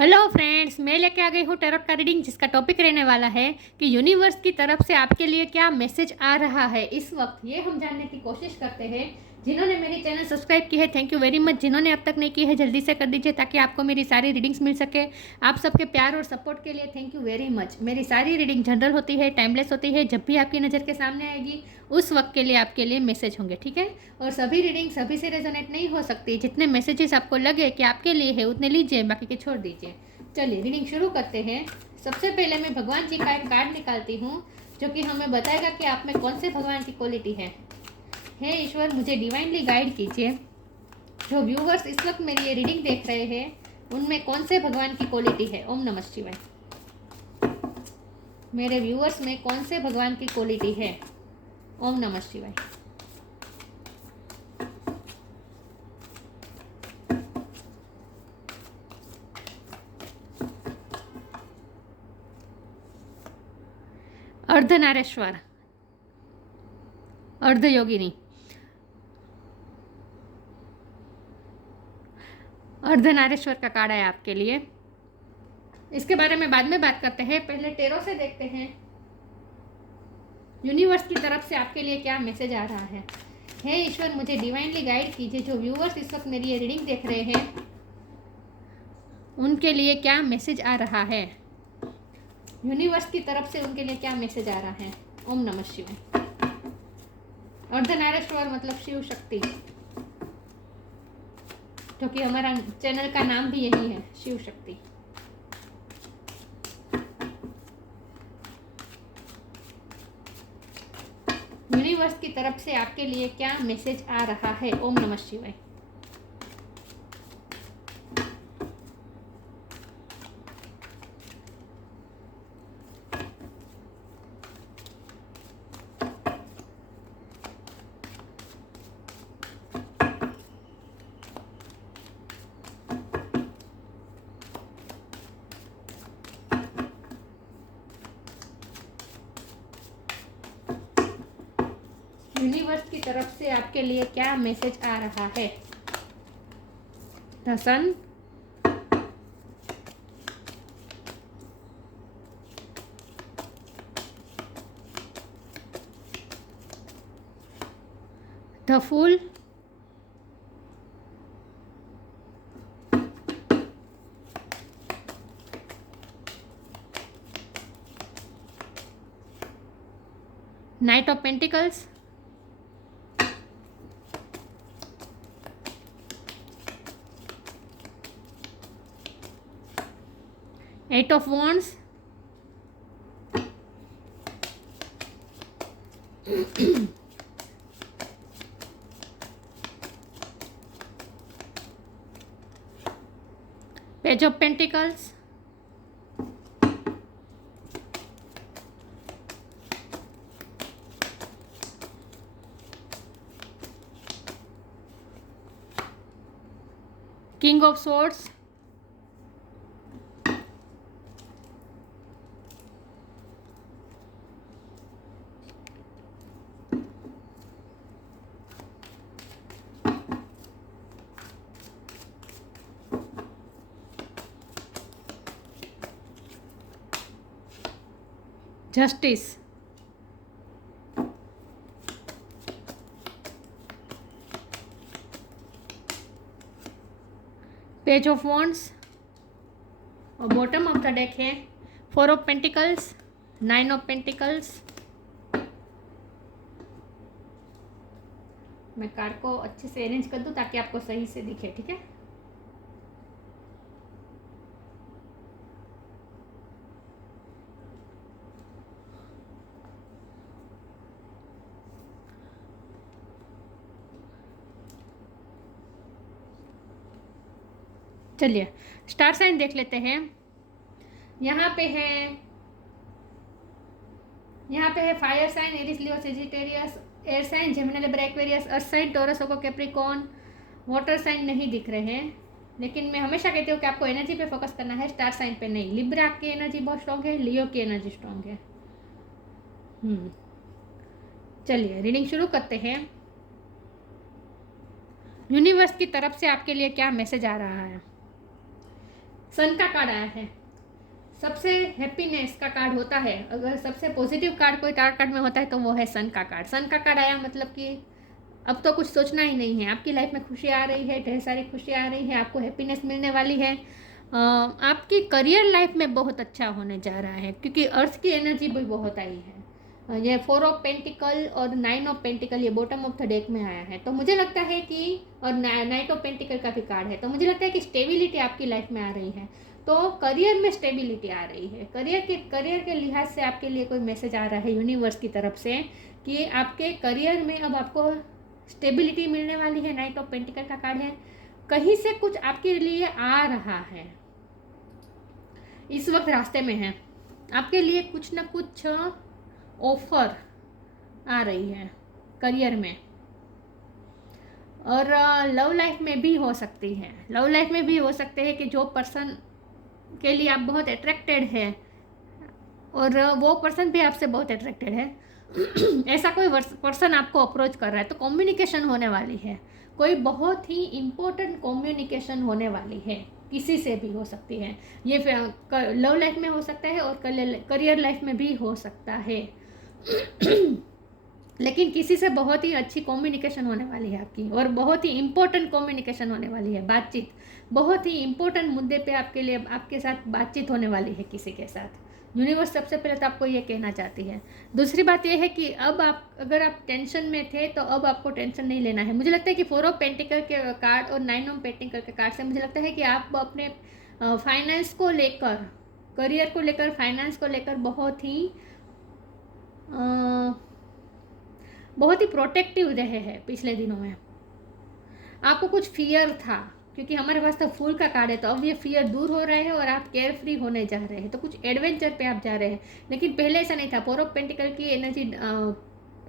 Hello friends, मैं लेके आ गई हूँ टैरोट का रीडिंग, जिसका टॉपिक रहने वाला है कि यूनिवर्स की तरफ से आपके लिए क्या मैसेज आ रहा है इस वक्त। ये हम जानने की कोशिश करते हैं। जिन्होंने मेरी चैनल सब्सक्राइब की है, थैंक यू वेरी मच। जिन्होंने अब तक नहीं की है, जल्दी से कर दीजिए ताकि आपको मेरी सारी रीडिंग्स मिल सके। आप सबके प्यार और सपोर्ट के लिए थैंक यू वेरी मच। मेरी सारी रीडिंग जनरल होती है, टाइमलेस होती है। जब भी आपकी नज़र के सामने आएगी उस वक्त के लिए आपके लिए मैसेज होंगे, ठीक है। और सभी रीडिंग सभी से रेजोनेट नहीं हो सकती। जितने मैसेजेस आपको लगे कि आपके लिए है उतने लीजिए, बाकी के छोड़ दीजिए। चलिए रीडिंग शुरू करते हैं। सबसे पहले मैं भगवान जी का एक कार्ड निकालती हूँ जो कि हमें बताएगा कि आप में कौन से भगवान की क्वालिटी है। हे ईश्वर, मुझे डिवाइनली गाइड कीजिए। जो व्यूवर्स इस वक्त मेरी ये रीडिंग देख रहे हैं उनमें कौन से भगवान की क्वालिटी है। ओम नमः शिवाय। मेरे व्यूवर्स में कौन से भगवान की क्वालिटी है। ओम नमः शिवाय। अर्धनारेश्वर, अर्धयोगिनी, अर्धनारेश्वर का कार्ड है आपके लिए। इसके बारे में बाद में बात करते हैं, पहले टेरो से देखते हैं यूनिवर्स की तरफ से आपके लिए क्या मैसेज आ रहा है। हे ईश्वर, मुझे डिवाइनली गाइड कीजिए। जो व्यूवर्स इस वक्त मेरी ये रीडिंग देख रहे हैं उनके लिए क्या मैसेज आ रहा है। यूनिवर्स की तरफ से उनके लिए क्या मैसेज आ रहा है। ओम नमः शिवाय। अर्धनारेश्वर मतलब शिव शक्ति, जो कि हमारा चैनल का नाम भी यही है, शिव शक्ति। यूनिवर्स की तरफ से आपके लिए क्या मैसेज आ रहा है। ओम नमः शिवाय। यूनिवर्स की तरफ से आपके लिए क्या मैसेज आ रहा है। The sun, the fool, knight of pentacles, eight of wands, page of pentacles, king of swords, justice, page of wands, और बॉटम ऑफ द डेक है four of pentacles, nine of pentacles. मैं card को अच्छे से arrange कर दूं ताकि आपको सही से दिखे, ठीक है। चलिए स्टार साइन देख लेते हैं। यहाँ पे है fire sign, Aries, Leo, Sagittarius. Air sign, Gemini, Libra, Aquarius. Earth sign, Taurus, ओको, कैप्रिकॉर्न। वाटर साइन नहीं दिख रहे हैं, लेकिन मैं हमेशा कहती हूँ कि आपको एनर्जी पे फोकस करना है, स्टार साइन पे नहीं। लिब्रा की एनर्जी बहुत स्ट्रॉन्ग है, लियो की एनर्जी स्ट्रॉन्ग है। चलिए रीडिंग शुरू करते हैं। यूनिवर्स की तरफ से आपके लिए क्या मैसेज आ रहा है। सन का कार्ड आया है। सबसे हैप्पीनेस का कार्ड होता है, अगर सबसे पॉजिटिव कार्ड कोई टारट कार्ड में होता है तो वो है सन का कार्ड। सन का कार्ड आया मतलब कि अब तो कुछ सोचना ही नहीं है, आपकी लाइफ में खुशी आ रही है, ढेर सारी खुशी आ रही है, आपको हैप्पीनेस मिलने वाली है। आपकी करियर लाइफ में बहुत अच्छा होने जा रहा है, क्योंकि अर्थ की एनर्जी भी बहुत आई है। ये 4 ऑफ पेंटिकल और 9 ऑफ पेंटिकल ये बॉटम ऑफ द डेक में आया है। तो मुझे लगता है कि और नाइट ऑफ पेंटिकल का भी कार्ड है, तो मुझे लगता है कि स्टेबिलिटी आपकी लाइफ में आ रही है। तो करियर में स्टेबिलिटी आ रही है। करियर के लिहाज से आपके लिए कोई मैसेज आ रहा है यूनिवर्स की तरफ से कि आपके करियर में अब आपको स्टेबिलिटी मिलने वाली है। नाइट ऑफ पेंटिकल का कार्ड है, कहीं से कुछ आपके लिए आ रहा है, इस वक्त रास्ते में है, आपके लिए कुछ ना कुछ ऑफर आ रही है करियर में। और लव लाइफ में भी हो सकती है, लव लाइफ में भी हो सकते हैं कि जो पर्सन के लिए आप बहुत अट्रैक्टेड है और वो पर्सन भी आपसे बहुत अट्रैक्टेड है ऐसा कोई पर्सन आपको अप्रोच कर रहा है, तो कम्युनिकेशन होने वाली है। कोई बहुत ही इम्पोर्टेंट कम्युनिकेशन होने वाली है, किसी से भी हो सकती है। ये लव लाइफ में हो सकता है और करियर लाइफ में भी हो सकता है लेकिन किसी से बहुत ही अच्छी कम्युनिकेशन होने वाली है आपकी, और बहुत ही इम्पोर्टेंट कम्युनिकेशन होने वाली है। बातचीत, बहुत ही इम्पोर्टेंट मुद्दे पे आपके लिए आपके साथ बातचीत होने वाली है किसी के साथ। यूनिवर्स सबसे पहले तो आपको ये कहना चाहती है। दूसरी बात ये है कि अब आप अगर आप टेंशन में थे तो अब आपको टेंशन नहीं लेना है। मुझे लगता है कि 4 ऑफ पेंटिकल के कार्ड और 9 ऑफ पेंटिकल के कार्ड से मुझे लगता है कि आप अपने फाइनेंस को लेकर, करियर को लेकर, फाइनेंस को लेकर बहुत ही प्रोटेक्टिव रहे हैं पिछले दिनों में। आपको कुछ फियर था, क्योंकि हमारे पास तो फूल का कार्ड है, तो अब ये फियर दूर हो रहे हैं और आप केयर फ्री होने जा रहे हैं। तो कुछ एडवेंचर पे आप जा रहे हैं, लेकिन पहले ऐसा नहीं था। 4 ऑफ पेंटिकल की energy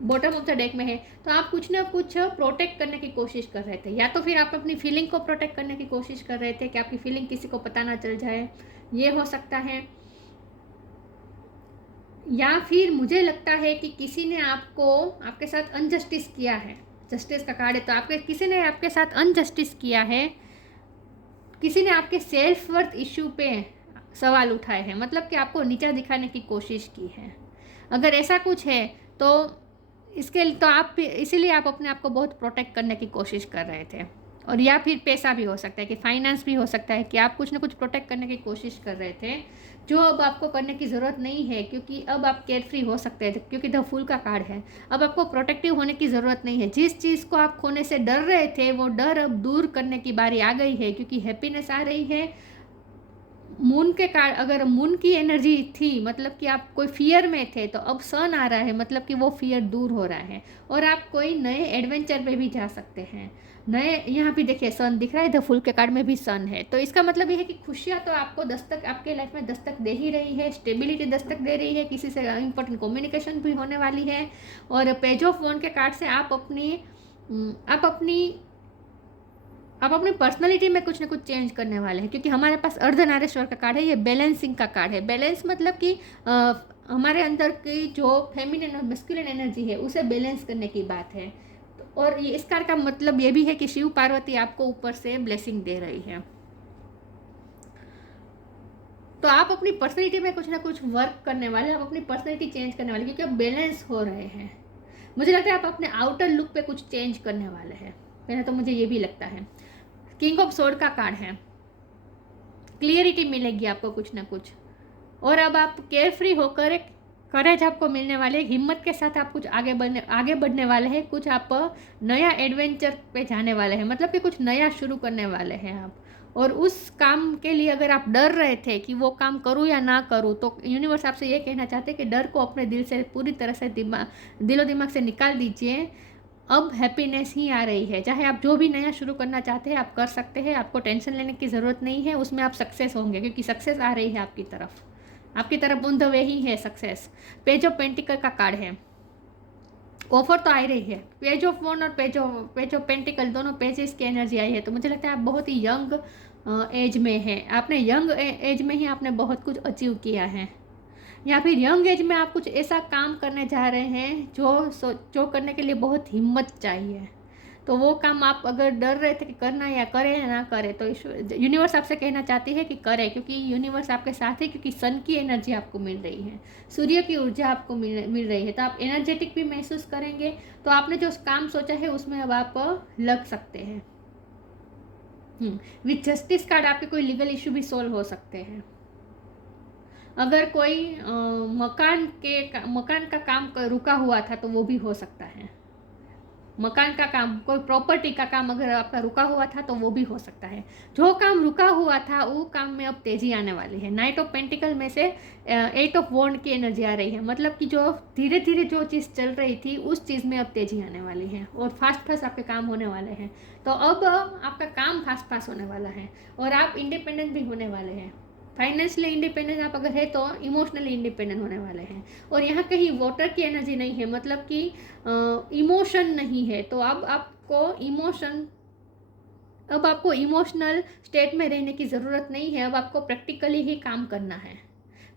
bottom of the deck में है, तो आप कुछ ना कुछ प्रोटेक्ट करने की कोशिश कर रहे थे। या तो फिर आप अपनी फीलिंग को प्रोटेक्ट करने की कोशिश कर रहे थे कि आपकी फीलिंग किसी को पता ना चल जाए, ये हो सकता है। या फिर मुझे लगता है कि किसी ने आपको आपके साथ अनजस्टिस किया है। जस्टिस का कार्ड है, तो आपके किसी ने आपके साथ अनजस्टिस किया है, किसी ने आपके सेल्फ वर्थ इश्यू पे सवाल उठाए हैं, मतलब कि आपको नीचा दिखाने की कोशिश की है। अगर ऐसा कुछ है तो इसके तो आप इसीलिए आप अपने आप को बहुत प्रोटेक्ट करने की कोशिश कर रहे थे। और या फिर पैसा भी हो सकता है, कि फाइनेंस भी हो सकता है, कि आप कुछ ना कुछ प्रोटेक्ट करने की कोशिश कर रहे थे जो अब आपको करने की ज़रूरत नहीं है, क्योंकि अब आप केयर फ्री हो सकते हैं, क्योंकि द फूल का कार्ड है। अब आपको प्रोटेक्टिव होने की ज़रूरत नहीं है। जिस चीज़ को आप खोने से डर रहे थे वो डर अब दूर करने की बारी आ गई है, क्योंकि हैप्पीनेस आ रही है। मून के कार्ड, अगर मून की एनर्जी थी मतलब कि आप कोई फियर में थे, तो अब सन आ रहा है, मतलब कि वो फियर दूर हो रहा है और आप कोई नए एडवेंचर पे भी जा सकते हैं। नए, यहाँ भी देखिए सन दिख रहा है, द फुल के कार्ड में भी सन है, तो इसका मतलब ये है कि खुशियाँ तो आपको दस्तक, आपके लाइफ में दस्तक दे ही रही है, स्टेबिलिटी दस्तक दे रही है, किसी से इंपॉर्टेंट कम्युनिकेशन भी होने वाली है। और पेज ऑफ वॉन्ड के कार्ड से आप अपनी पर्सनालिटी में कुछ ना कुछ चेंज करने वाले हैं, क्योंकि हमारे पास अर्धनारीश्वर का कार्ड है, ये बैलेंसिंग का कार्ड है। बैलेंस मतलब कि हमारे अंदर की जो फेमिनिन और मस्कुलिन एनर्जी है उसे बैलेंस करने की बात है। और ये इस कार्ड का मतलब ये भी है कि शिव पार्वती आपको ऊपर से ब्लेसिंग दे रही है। तो आप अपनी पर्सनैलिटी में कुछ ना कुछ वर्क करने वाले, आप अपनी पर्सनैलिटी चेंज करने वाले, क्योंकि आप बैलेंस हो रहे हैं। मुझे लगता है आप अपने आउटर लुक पे कुछ चेंज करने वाले हैं, पहले तो मुझे ये भी लगता है। किंग ऑफ सोर्ड का कार्ड है, क्लियरिटी मिलेगी आपको कुछ ना कुछ, और अब आप केयर फ्री होकर एक करेज आपको मिलने वाले, हिम्मत के साथ आप कुछ आगे बढ़ने वाले हैं, कुछ आप नया एडवेंचर पे जाने वाले हैं, मतलब कि कुछ नया शुरू करने वाले हैं आप। और उस काम के लिए अगर आप डर रहे थे कि वो काम करूँ या ना करूँ, तो यूनिवर्स आपसे ये कहना चाहते हैं कि डर को अपने दिल से पूरी तरह से दिलो दिमाग से निकाल दीजिए। अब हैप्पीनेस ही आ रही है। चाहे आप जो भी नया शुरू करना चाहते हैं आप कर सकते हैं, आपको टेंशन लेने की ज़रूरत नहीं है, उसमें आप सक्सेस होंगे, क्योंकि सक्सेस आ रही है आपकी तरफ ऑन द वे ही है सक्सेस। पेज ऑफ पेंटिकल का कार्ड है, ऑफर तो आ रही है। पेज ऑफ वॉन्ड और पेज ऑफ पेंटिकल दोनों पेजेस की एनर्जी आई है, तो मुझे लगता है आप बहुत ही यंग एज में है, आपने यंग एज में ही आपने बहुत कुछ अचीव किया है, या फिर यंग एज में आप कुछ ऐसा काम करने जा रहे हैं जो करने के लिए बहुत हिम्मत चाहिए, तो वो काम आप अगर डर रहे थे कि करना या करें या ना करें, तो यूनिवर्स आपसे कहना चाहती है कि करें, क्योंकि यूनिवर्स आपके साथ है, क्योंकि सन की एनर्जी आपको मिल रही है, सूर्य की ऊर्जा आपको मिल रही है। तो आप एनर्जेटिक भी महसूस करेंगे, तो आपने जो काम सोचा है उसमें अब आप लग सकते हैं। विथ जस्टिस कार्ड आपके कोई लीगल इशू भी सोल्व हो सकते हैं। अगर कोई मकान का काम रुका हुआ था तो वो भी हो सकता है। मकान का काम, कोई प्रॉपर्टी का काम अगर आपका रुका हुआ था तो वो भी हो सकता है। जो काम रुका हुआ था वो काम में अब तेजी आने वाली है। नाइट ऑफ पेंटिकल में से 8 ऑफ वॉन्ड की एनर्जी आ रही है, मतलब कि जो धीरे धीरे जो चीज़ चल रही थी उस चीज़ में अब तेजी आने वाली है और फास्ट आपके काम होने वाले हैं। तो अब आपका काम फास्ट होने वाला है और आप इंडिपेंडेंट भी होने वाले हैं। फाइनेंशियली इंडिपेंडेंट आप अगर है तो इमोशनली इंडिपेंडेंट होने वाले हैं। और यहाँ कहीं वाटर की एनर्जी नहीं है, मतलब कि इमोशन नहीं है। तो अब आपको इमोशनल स्टेट में रहने की ज़रूरत नहीं है। अब आपको प्रैक्टिकली ही काम करना है।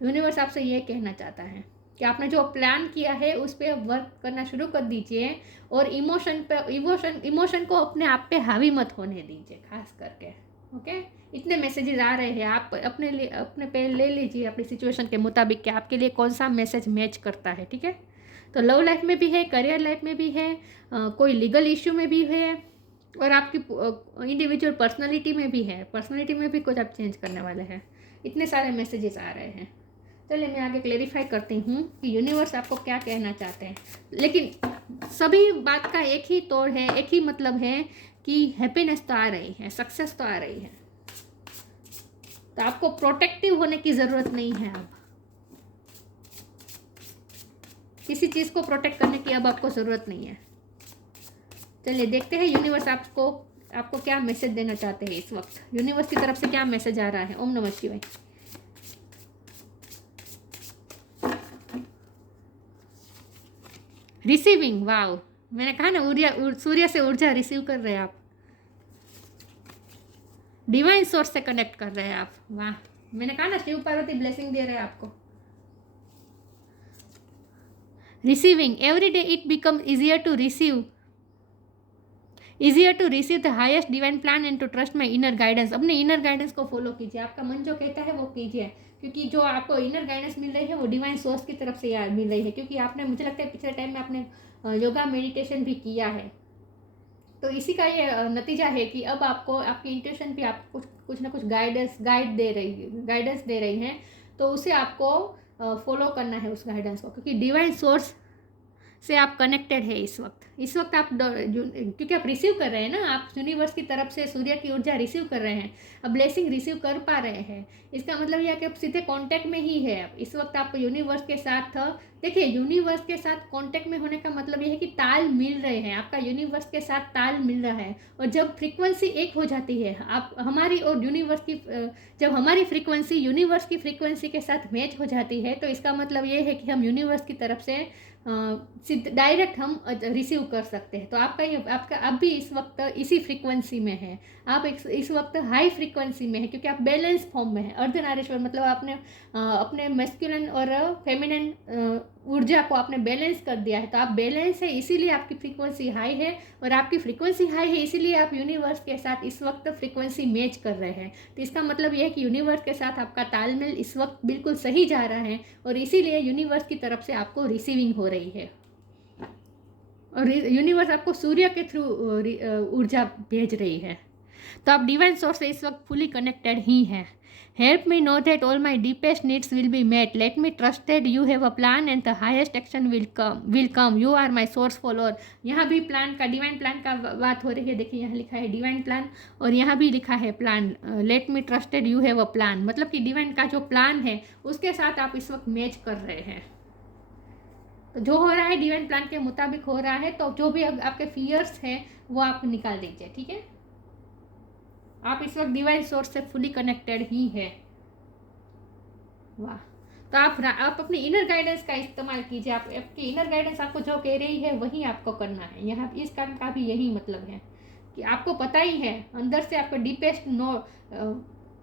यूनिवर्स आपसे ये कहना चाहता है कि आपने जो प्लान किया है उस पर वर्क करना शुरू कर दीजिए और इमोशन को अपने आप पे हावी मत होने दीजिए, खास करके। ओके, इतने मैसेजेस आ रहे हैं, आप अपने पे ले लीजिए अपनी सिचुएशन के मुताबिक कि आपके लिए कौन सा मैसेज मैच करता है। ठीक है, तो लव लाइफ में भी है, करियर लाइफ में भी है, कोई लीगल इश्यू में भी है और आपकी इंडिविजुअल पर्सनालिटी में भी है। पर्सनालिटी में भी कुछ आप चेंज करने वाले हैं। इतने सारे मैसेजेस आ रहे हैं। चलिए मैं आगे क्लेरिफाई करती हूँ कि यूनिवर्स आपको क्या कहना चाहते हैं। लेकिन सभी बात का एक ही तोड़ है, एक ही मतलब है कि हैप्पीनेस तो आ रही है, सक्सेस तो आ रही है। तो आपको प्रोटेक्टिव होने की ज़रूरत नहीं है। अब किसी चीज़ को प्रोटेक्ट करने की अब आपको ज़रूरत नहीं है। चलिए देखते हैं यूनिवर्स आपको क्या मैसेज देना चाहते हैं इस वक्त। यूनिवर्स की तरफ से क्या मैसेज आ रहा है। ओम नमः शिवाय। रिसीविंग, वाव, मैंने कहा ना सूर्य से ऊर्जा रिसीव कर रहे हैं आप, डिवाइन सोर्स से कनेक्ट कर रहे हैं आप। वाह, मैंने कहा ना शिव पार्वती ब्लेसिंग दे रहे हैं आपको। Receiving, every day it become easier to receive the highest divine plan and to trust my inner guidance. अपने इनर गाइडेंस को फॉलो कीजिए, आपका मन जो कहता है वो कीजिए, क्योंकि जो आपको इनर गाइडेंस मिल रही है वो डिवाइन सोर्स की तरफ से यार मिल रही है। क्योंकि आपने, मुझे लगता है पिछले टाइम में आपने योगा मेडिटेशन भी किया है, तो इसी का ये नतीजा है कि अब आपको आपकी इंट्यूशन भी आपको कुछ ना कुछ गाइडेंस दे रही है। तो उसे आपको फॉलो करना है उस गाइडेंस को, क्योंकि डिवाइन सोर्स से आप कनेक्टेड है इस वक्त आप, क्योंकि आप रिसीव कर रहे हैं ना, आप यूनिवर्स की तरफ से सूर्य की ऊर्जा रिसीव कर रहे हैं, अब ब्लेसिंग रिसीव कर पा रहे हैं। इसका मतलब यह है कि आप सीधे कांटेक्ट में ही है इस वक्त। आप यूनिवर्स के साथ, देखिए यूनिवर्स के साथ कांटेक्ट में होने का मतलब यह है कि ताल मिल रहे हैं, आपका यूनिवर्स के साथ ताल मिल रहा है। और जब फ्रीक्वेंसी एक हो जाती है, आप हमारी और यूनिवर्स की, जब हमारी फ्रीक्वेंसी यूनिवर्स की फ्रीक्वेंसी के साथ मैच हो जाती है, तो इसका मतलब ये है कि हम यूनिवर्स की तरफ से डायरेक्ट हम रिसीव कर सकते हैं। तो आपका अब भी इस वक्त इसी फ्रीक्वेंसी में है, आप इस वक्त हाई फ्रीक्वेंसी में है, क्योंकि आप बैलेंस फॉर्म में है। अर्धनारीश्वर मतलब आपने अपने मैस्कुलिन और फेमिनिन ऊर्जा को आपने बैलेंस कर दिया है। तो आप बैलेंस है, इसीलिए आपकी फ्रीक्वेंसी हाई है, और आपकी फ्रीक्वेंसी हाई है इसीलिए आप यूनिवर्स के साथ इस वक्त फ्रीक्वेंसी मैच कर रहे हैं। तो इसका मतलब यह है कि यूनिवर्स के साथ आपका तालमेल इस वक्त बिल्कुल सही जा रहा है, और इसीलिए यूनिवर्स की तरफ से आपको रिसीविंग हो रही है। और यूनिवर्स आपको सूर्य के थ्रू ऊर्जा भेज रही है। तो आप डिवाइन सोर्स से इस वक्त फुली कनेक्टेड ही हैं। Help me know that all my deepest needs will be met. Let me trust that you have a plan and the highest action will come. You are my source follower. यहाँ भी plan का, divine plan का बात हो रही है। देखिए यहाँ लिखा है डिवाइन प्लान, और यहाँ भी लिखा है plan. Let me trusted you have a plan, मतलब कि डिवाइन का जो प्लान है उसके साथ आप इस वक्त मैच कर रहे हैं। तो जो हो रहा है डिवाइन प्लान के मुताबिक हो रहा है। तो जो भी आपके फियर्स हैं वो आप निकाल दीजिए। ठीक है, आप इस वक्त डिवाइन सोर्स से फुली कनेक्टेड ही है। वाह, तो आप अपनी इनर गाइडेंस का इस्तेमाल कीजिए। आपकी इनर गाइडेंस आपको जो कह रही है वही आपको करना है। यहाँ इस काम का भी यही मतलब है कि आपको पता ही है, अंदर से आपको deepest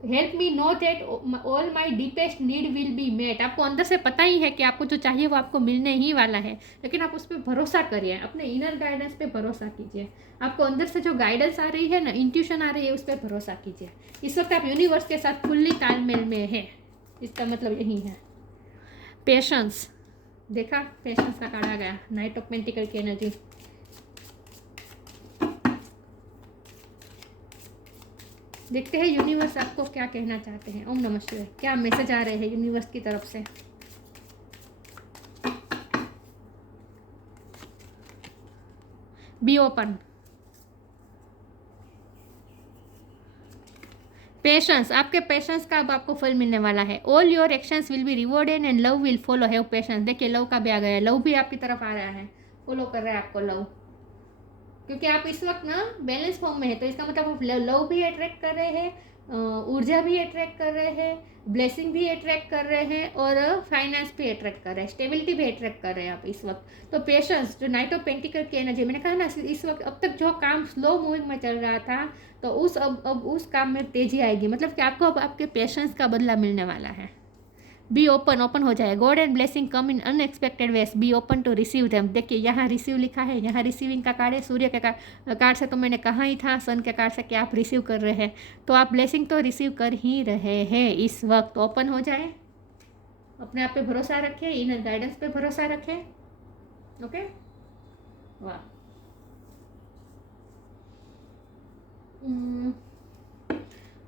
help me know that all my deepest need will be met. आपको अंदर से पता ही है कि आपको जो चाहिए वो आपको मिलने ही वाला है, लेकिन आप उस पर भरोसा करिए, अपने इनर गाइडेंस पे भरोसा कीजिए। आपको अंदर से जो गाइडेंस आ रही है ना, इंट्यूशन आ रही है, उस पर भरोसा कीजिए। इस वक्त आप यूनिवर्स के साथ फुल्ली तालमेल में है, इसका मतलब यही है। पेशेंस, देखा, पेशेंस का कार्ड आ गया, नाइट ऑफ पेंटिकल की एनर्जी। देखते हैं यूनिवर्स आपको क्या कहना चाहते हैं। ओम नमः शिवाय, क्या मैसेज आ रहे हैं यूनिवर्स की तरफ से। Be open. पेशेंस, आपके पेशेंस का अब आपको फल मिलने वाला है। All your actions will be rewarded and love will follow. Have patience. देखिए लव का भी आ गया है, लव भी आपकी तरफ आ रहा है, फॉलो कर रहा है आपको लव, क्योंकि आप इस वक्त ना बैलेंस फॉर्म में है, तो इसका मतलब आप लव भी अट्रैक्ट कर रहे हैं, ऊर्जा भी अट्रैक्ट कर रहे हैं, ब्लेसिंग भी अट्रैक्ट कर रहे हैं, और फाइनेंस भी अट्रैक्ट कर रहे हैं, स्टेबिलिटी भी अट्रैक्ट कर रहे हैं आप इस वक्त। तो पेशेंस, जो नाइट ऑफ पेंटिकल की एनर्जी, मैंने कहा ना इस वक्त अब तक जो काम स्लो मूविंग में चल रहा था, तो अब उस काम में तेजी आएगी, मतलब कि आपको अब आपके पेशेंस का बदला मिलने वाला है। बी ओपन, ओपन हो जाए। God and blessing come in unexpected ways, be open to receive them. देखिए यहाँ रिसीव लिखा है, यहाँ रिसीविंग का कार्ड है। सूर्य के कार्ड से तो मैंने कहा ही था, सन के कार्ड से कि आप रिसीव कर रहे हैं, तो आप ब्लेसिंग तो रिसीव कर ही रहे हैं इस वक्त। ओपन हो जाए, अपने आप पे भरोसा रखें, इनर गाइडेंस पे भरोसा रखें। ओके, वाह।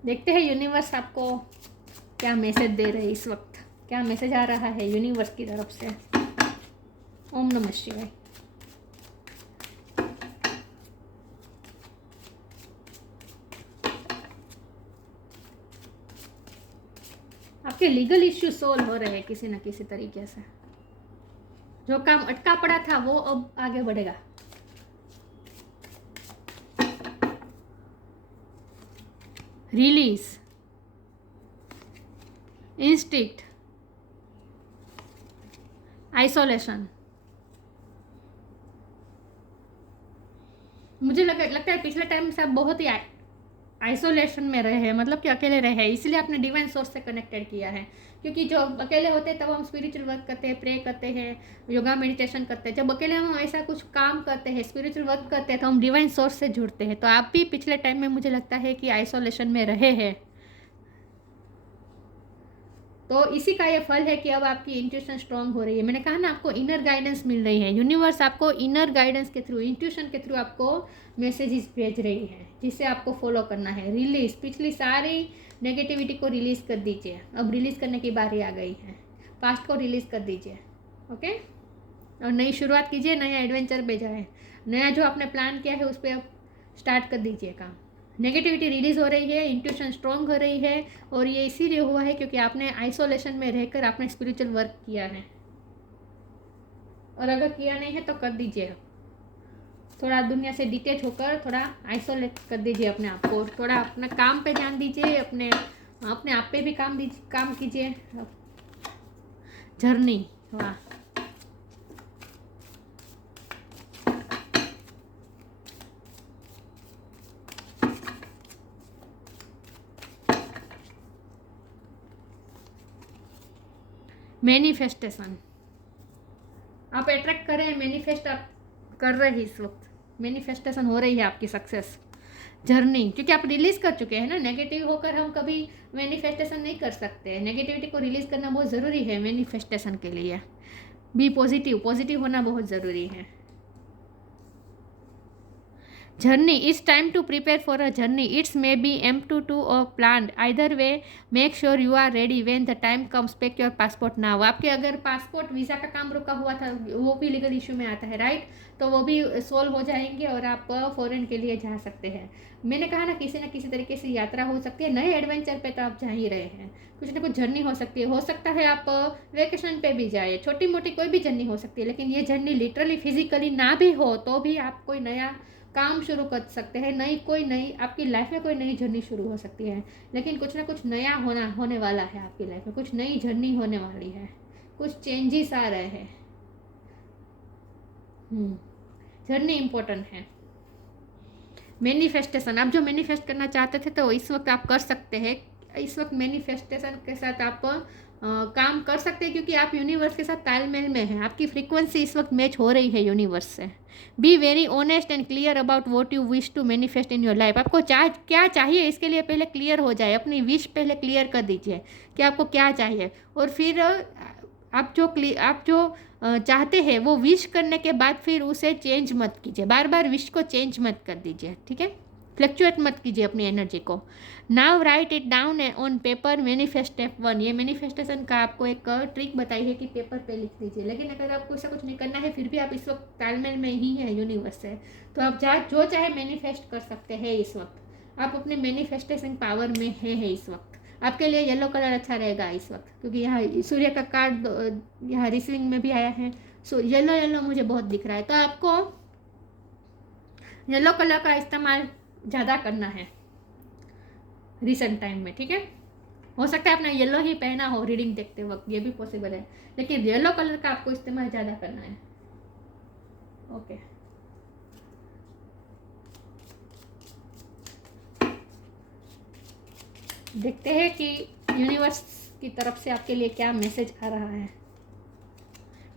देखते हैं यूनिवर्स आपको क्या मैसेज दे रहे हैं इस वक्त, क्या मैसेज आ रहा है यूनिवर्स की तरफ से। ओम नमः शिवाय। आपके लीगल इश्यू सोल्व हो रहे हैं किसी न किसी तरीके से। जो काम अटका पड़ा था वो अब आगे बढ़ेगा। Release, instinct, isolation. मुझे लगता है पिछले टाइम से आप बहुत ही आइसोलेशन में रहे हैं, मतलब कि अकेले रहे हैं, इसलिए आपने डिवाइन सोर्स से कनेक्टेड किया है। क्योंकि जो अकेले होते हैं तब हम स्पिरिचुअल वर्क करते हैं, प्रे करते हैं, योगा मेडिटेशन करते हैं। जब अकेले हम ऐसा कुछ काम करते हैं, स्पिरिचुअल वर्क करते हैं, तो हम डिवाइन सोर्स से जुड़ते हैं। तो आप भी पिछले टाइम में मुझे लगता है कि आइसोलेशन में रहे हैं, तो इसी का ये फल है कि अब आपकी इंट्यूशन स्ट्रांग हो रही है। मैंने कहा ना आपको इनर गाइडेंस मिल रही है, यूनिवर्स आपको इनर गाइडेंस के थ्रू, इंट्यूशन के थ्रू आपको मैसेजेस भेज रही है, जिसे आपको फॉलो करना है। रिलीज, पिछली सारी नेगेटिविटी को रिलीज कर दीजिए, अब रिलीज करने की बारी आ गई है। पास्ट को रिलीज कर दीजिए, ओके, और नई शुरुआत कीजिए, नया एडवेंचर पे जाए, नया जो आपने प्लान किया है उस पर अब स्टार्ट कर दीजिए काम। नेगेटिविटी रिलीज हो रही है, इंट्यूशन स्ट्रॉन्ग हो रही है, और ये इसीलिए हुआ है क्योंकि आपने आइसोलेशन में रहकर आपने स्पिरिचुअल वर्क किया है, और अगर किया नहीं है तो कर दीजिए। थोड़ा दुनिया से डिटेच होकर थोड़ा आइसोलेट कर दीजिए अपने आप को, थोड़ा अपने काम पे ध्यान दीजिए, अपने अपने आप पे भी काम कीजिए। जर्नी, वाह। मैनिफेस्टेशन, आप अट्रैक्ट कर रहे हैं, मैनिफेस्ट आप कर रहे हैं इस वक्त, मैनिफेस्टेशन हो रही है आपकी सक्सेस। जर्नी, क्योंकि आप रिलीज कर चुके हैं ना, नेगेटिव होकर हम कभी मैनिफेस्टेशन नहीं कर सकते। नेगेटिविटी को रिलीज करना बहुत ज़रूरी है मैनिफेस्टेशन के लिए। बी पॉजिटिव, पॉजिटिव होना बहुत ज़रूरी है। Journey, it's time to prepare for a journey. It's maybe M22 or planned. Either way, make sure you are ready when the time comes. Pack your passport now. आपके अगर passport visa का काम रुका हुआ था वो भी लीगल इशू में आता है, राइट, तो वो भी सॉल्व हो जाएंगे और आप फॉरेन के लिए जा सकते हैं। मैंने कहा ना किसी न किसी तरीके से यात्रा हो सकती है, नए एडवेंचर पे तो आप जा ही रहे हैं, कुछ ना कुछ जर्नी हो सकती है। हो सकता है आप वेकेशन पे भी जाए, छोटी मोटी कोई भी जर्नी हो सकती है, लेकिन ये जर्नी लिटरली फिजिकली ना भी हो तो भी आप कोई नया काम शुरू कर सकते हैं, नई आपकी लाइफ में कोई नई जर्नी शुरू हो सकती है। लेकिन कुछ ना कुछ नया होने वाला है आपकी लाइफ में, कुछ नई जर्नी होने वाली है, कुछ चेंजेस आ रहे हैं। जर्नी इम्पोर्टेंट है। मैनिफेस्टेशन, आप जो मैनिफेस्ट करना चाहते थे तो इस वक्त आप कर सकते हैं। इस वक्त मैनिफेस्टेशन के साथ आप काम कर सकते हैं, क्योंकि आप यूनिवर्स के साथ तालमेल में हैं। आपकी फ्रीक्वेंसी इस वक्त मैच हो रही है यूनिवर्स से। Be very honest and clear about what you wish to manifest in your life. आपको क्या चाहिए इसके लिए पहले क्लियर हो जाए, अपनी विश पहले क्लियर कर दीजिए कि आपको क्या चाहिए, और फिर आप जो चाहते हैं वो विश करने के बाद फिर उसे चेंज मत कीजिए, बार बार विश को चेंज मत कर दीजिए, ठीक है। फ्लक्चुएट मत कीजिए अपनी एनर्जी को। Now right it down on paper, manifest step 1। ये मैनिफेस्टेशन का आपको एक ट्रिक बताई है कि पेपर पे लिख दीजिए। लेकिन अगर आपको ऐसा कुछ नहीं करना है, फिर भी आप इस वक्त तालमेल में ही है यूनिवर्स से, तो आप जो चाहे मैनिफेस्ट कर सकते हैं। इस वक्त आप अपने मैनिफेस्टेशन पावर में है इस वक्त। आपके लिए येलो कलर अच्छा रहेगा इस वक्त, क्योंकि यहाँ सूर्य का कार्ड यहाँ रिसीविंग में भी आया है। सो येलो मुझे बहुत दिख रहा है, तो आपको येलो कलर का इस्तेमाल ज़्यादा करना है रिसेंट टाइम में, ठीक है। हो सकता है आपने येलो ही पहना हो रीडिंग देखते वक्त, ये भी पॉसिबल है, लेकिन येलो कलर का आपको इस्तेमाल ज़्यादा करना है। ओके, देखते हैं कि यूनिवर्स की तरफ से आपके लिए क्या मैसेज आ रहा है।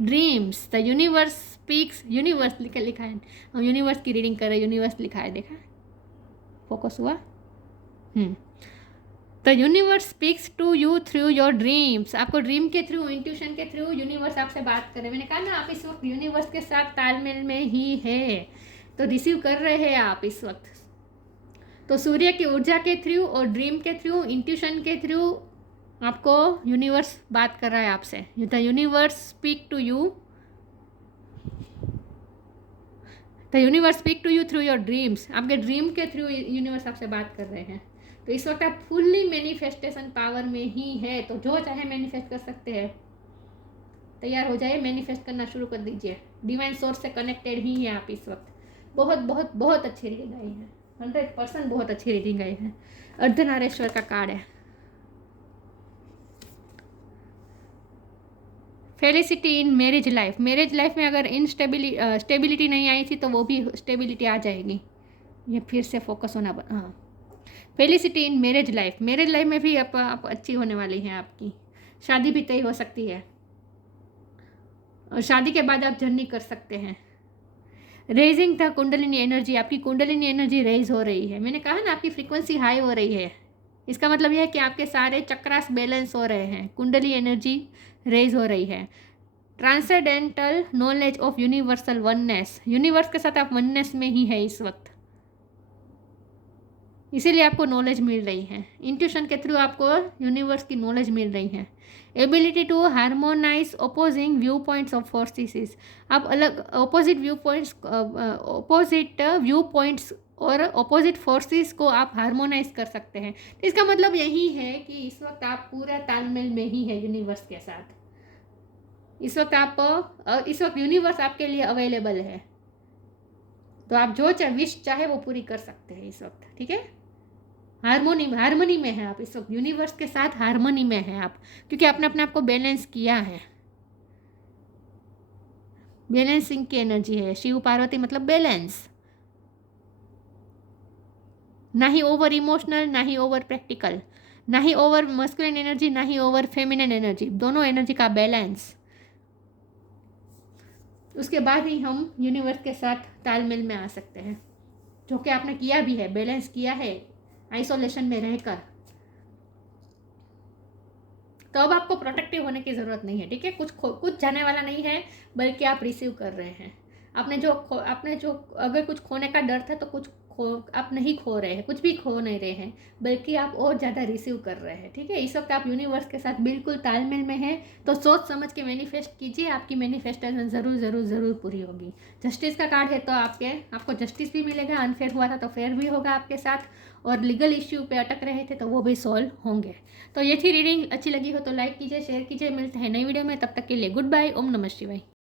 Dreams, the universe speaks, universe लिखा है, हम यूनिवर्स की रीडिंग कर रहे हैं, यूनिवर्स लिखा है, देखा फोकस हुआ। The universe speaks to you through your dreams. आपको ड्रीम के थ्रू, इंट्यूशन के थ्रू यूनिवर्स आपसे बात कर रहे हैं। मैंने कहा ना, आप इस वक्त यूनिवर्स के साथ तालमेल में ही है, तो रिसीव कर रहे हैं आप इस वक्त। तो सूर्य की ऊर्जा के थ्रू और ड्रीम के थ्रू, इंट्यूशन के थ्रू आपको यूनिवर्स बात कर रहा है आपसे। The universe speak to you, the universe speak to you through your dreams. आपके ड्रीम के थ्रू यूनिवर्स आपसे बात कर रहे हैं। तो इस वक्त आप फुल्ली मैनिफेस्टेशन पावर में ही है, तो जो चाहे मैनिफेस्ट कर सकते हैं। तैयार हो जाए, मैनिफेस्ट करना शुरू कर दीजिए। डिवाइन सोर्स से कनेक्टेड ही है आप इस वक्त। बहुत बहुत बहुत अच्छी रीडिंग आई है, 100% बहुत अच्छी रीडिंग आई है। अर्धनारेश्वर का कार्ड है। Felicity in marriage life. Marriage life में अगर स्टेबिलिटी नहीं आई थी, तो वो भी स्टेबिलिटी आ जाएगी। ये फिर से फोकस होना हाँ, felicity in marriage life. Marriage life में भी आप अच्छी होने वाली हैं आपकी। शादी भी तय हो सकती है, और शादी के बाद आप जर्नी कर सकते हैं। Raising the kundalini energy. आपकी कुंडलिनी एनर्जी रेज हो रही है। मैंने कहा ना, आपकी फ्रीक्वेंसी हाई हो रही है। इसका मतलब यह है कि आपके सारे चक्रास बैलेंस हो रहे हैं, कुंडली एनर्जी रेज हो रही है। Transcendental knowledge of universal oneness. Universe के साथ आप वननेस में ही है इस वक्त, इसीलिए आपको नॉलेज मिल रही है। इंट्यूशन के थ्रू आपको यूनिवर्स की नॉलेज मिल रही है। Ability to harmonize opposing view points of forces. आप अलग अपोजिट व्यू पॉइंट्स और अपोजिट फोर्सेस को आप हार्मोनाइज कर सकते हैं। तो इसका मतलब यही है कि इस वक्त आप पूरा तालमेल में ही है यूनिवर्स के साथ। इस वक्त यूनिवर्स आपके लिए अवेलेबल है, तो आप जो विश चाहे वो पूरी कर सकते हैं इस वक्त, ठीक है। हारमोनी में है आप इस वक्त, यूनिवर्स के साथ हारमोनी में है आप, क्योंकि आपने अपने आप को बैलेंस किया है। बैलेंसिंग की एनर्जी है। शिव पार्वती मतलब बैलेंस, ना ही ओवर इमोशनल, ना ही ओवर प्रैक्टिकल, ना ही ओवर मस्कुलिन एनर्जी, ना ही ओवर फेमिनिन एनर्जी, दोनों एनर्जी का बैलेंस। उसके बाद ही हम यूनिवर्स के साथ तालमेल में आ सकते हैं, जो कि आपने किया भी है, बैलेंस किया है आइसोलेशन में रहकर। तो अब आपको प्रोटेक्टिव होने की ज़रूरत नहीं है, ठीक है। कुछ जाने वाला नहीं है, बल्कि आप रिसीव कर रहे हैं। आपने जो अगर कुछ खोने का डर था, तो आप नहीं खो रहे हैं, कुछ भी खो नहीं रहे हैं, बल्कि आप और ज़्यादा रिसीव कर रहे हैं, ठीक है। इस वक्त आप यूनिवर्स के साथ बिल्कुल तालमेल में हैं, तो सोच समझ के मैनिफेस्ट कीजिए। आपकी मैनिफेस्टेशन ज़रूर पूरी होगी। जस्टिस का कार्ड है, तो आपको जस्टिस भी मिलेगा। अनफेयर हुआ था तो फेयर भी होगा आपके साथ, और लीगल इश्यू पे अटक रहे थे तो वो भी सॉल्व होंगे। तो ये थी रीडिंग। अच्छी लगी हो तो लाइक कीजिए, शेयर कीजिए। मिलते हैं नई वीडियो में, तब तक के लिए गुड बाय। ओम नमः शिवाय।